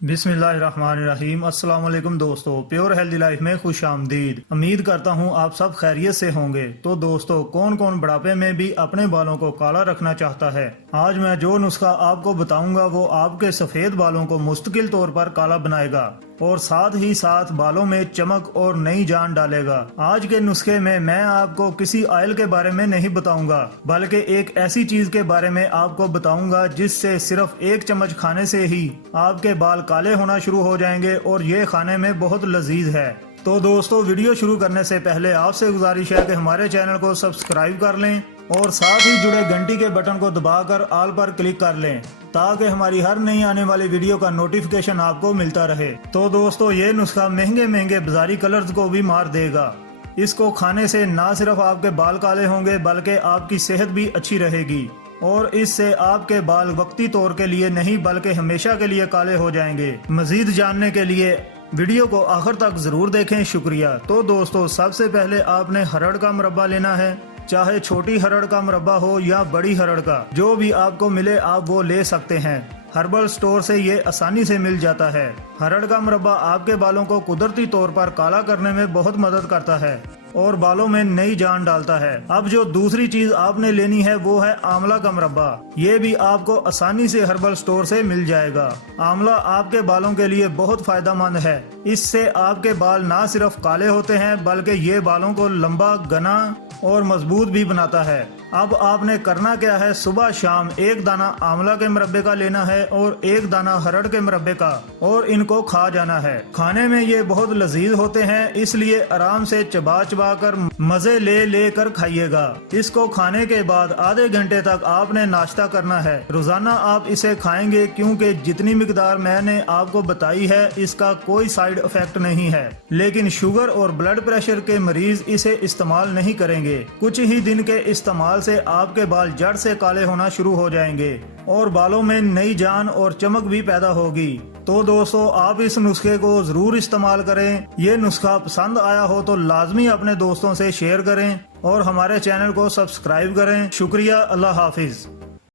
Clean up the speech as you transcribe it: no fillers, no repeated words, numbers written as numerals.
बिस्मिल्लाहिर्रहमानिर्रहीम। अस्सलाम वालेकुम दोस्तों, प्योर हेल्दी लाइफ में खुश आमदीद। उम्मीद करता हूँ आप सब खैरियत से होंगे। तो दोस्तों, कौन कौन बुढ़ापे में भी अपने बालों को काला रखना चाहता है? आज मैं जो नुस्खा आपको बताऊंगा वो आपके सफेद बालों को मुस्तकिल तौर पर काला बनाएगा और साथ ही साथ बालों में चमक और नई जान डालेगा। आज के नुस्खे में मैं आपको किसी ऑयल के बारे में नहीं बताऊंगा, बल्कि एक ऐसी चीज के बारे में आपको बताऊंगा जिससे सिर्फ एक चम्मच खाने से ही आपके बाल काले होना शुरू हो जाएंगे और ये खाने में बहुत लजीज है। तो दोस्तों, वीडियो शुरू करने से पहले आपसे गुजारिश है कि हमारे चैनल को सब्सक्राइब कर लें और साथ ही जुड़े घंटी के बटन को दबाकर ऑल पर क्लिक कर लें ताकि हमारी हर नई आने वाली वीडियो का नोटिफिकेशन आपको मिलता रहे। तो दोस्तों, ये नुस्खा महंगे महंगे बाजारी कलर्स को भी मार देगा। इसको खाने से ना सिर्फ आपके बाल काले होंगे बल्कि आपकी सेहत भी अच्छी रहेगी और इससे आपके बाल वक्ती तौर के लिए नहीं बल्कि हमेशा के लिए काले हो जाएंगे। मजीद जानने के लिए वीडियो को आखिर तक जरूर देखें। शुक्रिया। तो दोस्तों, सबसे पहले आपने हरड़ का मुरब्बा लेना है, चाहे छोटी हरड़ का मुरब्बा हो या बड़ी हरड़ का, जो भी आपको मिले आप वो ले सकते हैं। हर्बल स्टोर से ये आसानी से मिल जाता है। हरड़ का मुरब्बा आपके बालों को कुदरती तौर पर काला करने में बहुत मदद करता है और बालों में नई जान डालता है। अब जो दूसरी चीज आपने लेनी है वो है आंवला का मुरब्बा। ये भी आपको आसानी से हर्बल स्टोर से मिल जाएगा। आंवला आपके बालों के लिए बहुत फायदेमंद है। इससे आपके बाल ना सिर्फ काले होते हैं बल्कि ये बालों को लंबा, घना और मजबूत भी बनाता है। अब आपने करना क्या है, सुबह शाम एक दाना आंवला के मुरब्बे का लेना है और एक दाना हरड़ के मुरब्बे का, और इनको खा जाना है। खाने में ये बहुत लजीज होते हैं, इसलिए आराम से चबा चबा कर मजे ले ले कर खाइएगा। इसको खाने के बाद आधे घंटे तक आपने नाश्ता करना है। रोजाना आप इसे खाएंगे क्योंकि जितनी मिकदार मैंने आपको बताई है इसका कोई साइड इफेक्ट नहीं है, लेकिन शुगर और ब्लड प्रेशर के मरीज इसे इस्तेमाल नहीं करेंगे। कुछ ही दिन के इस्तेमाल से आपके बाल जड़ से काले होना शुरू हो जाएंगे और बालों में नई जान और चमक भी पैदा होगी। तो दोस्तों, आप इस नुस्खे को जरूर इस्तेमाल करें। ये नुस्खा पसंद आया हो तो लाजमी अपने दोस्तों से शेयर करें और हमारे चैनल को सब्सक्राइब करें। शुक्रिया। अल्लाह हाफिज।